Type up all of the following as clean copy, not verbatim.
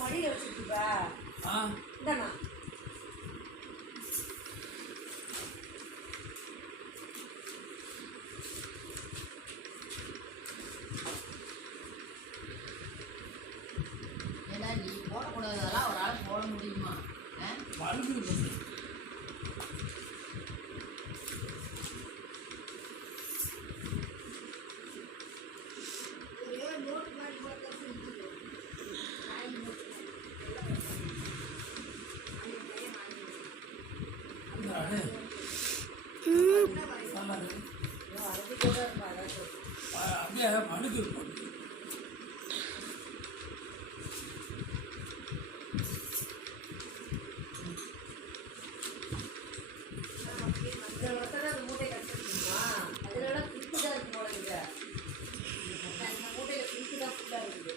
மடியில் வச்சுருக்கா இந்தாண்ணா ஏன்னா நீ போடக்கூடாதெல்லாம் ஒரு ஆள் போட முடியுமா? அப்படியே மனுக்கு மூட்டை கட்டுமா அதனால பிரித்து தான் இருக்கு போல இருக்கு. இந்த மூட்டையில பிரித்து தான் ஃபுல்லாக இருக்குது.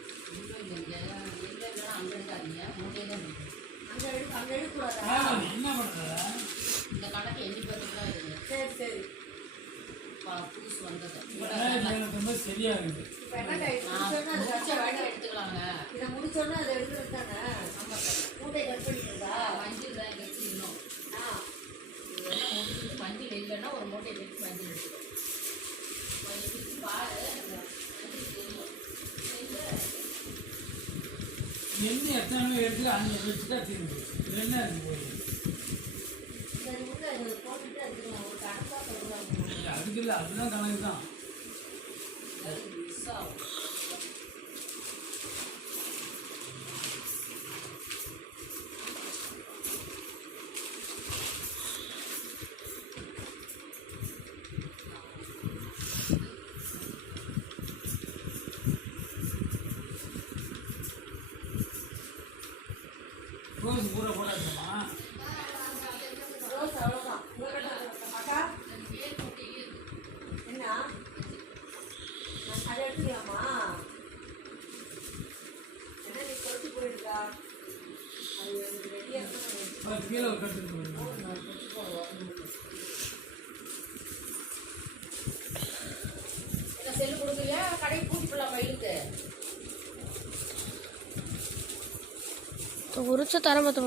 எங்கே அங்கே எடுக்காதீங்க, மூட்டையே தான் இருக்குது. அங்கே எடுக்கக்கூடாதா? என்ன பண்ணுறதா? இந்த கணக்கு எண்ணி பார்த்துக்கலாம் இருக்குது. சரி சரி புதுசு வந்தது சரியா இருக்குது. எடுத்துக்கலாங்க. இதை முடிச்சோன்னா அதை எடுக்கிறது தானே. ஆமாம் மூட்டை கட் பண்ணிக்கிறதா? மஞ்சள் தான் கட்டிக்கணும். இதெல்லாம் முடிச்சுட்டு மஞ்சள் இல்லைன்னா ஒரு மூட்டை கட்டி மஞ்சள் எடுத்துக்கணும். கொஞ்சம் பிடிச்சி பாரு என்ன எத்தனை எடுத்து அங்கே வச்சுட்டா திரும்பி என்ன இருக்கு சரி முட்டை போட்டுட்டு அதுக்கு ஒரு கணக்காக சொல்லுவாங்க. அதுக்கு இல்லை, அதுதான் கணக்கு தான். மிஸ் ஆகும். ரோஸ் ஊற போடாதுமா? ரோஸ் அவ்வளோதான். அக்கா என்ன அதை எடுத்துக்கலாமா? என்ன நீ கொட்டி போயிருக்கா? அது எனக்கு ரெடியாக இருக்கணும். கீழே கட்டு என்ன செல்லு கொடுக்கலையா? கடையை பூட்டி போடலாம் பையனுக்கு. तो गुरुचं तारा मत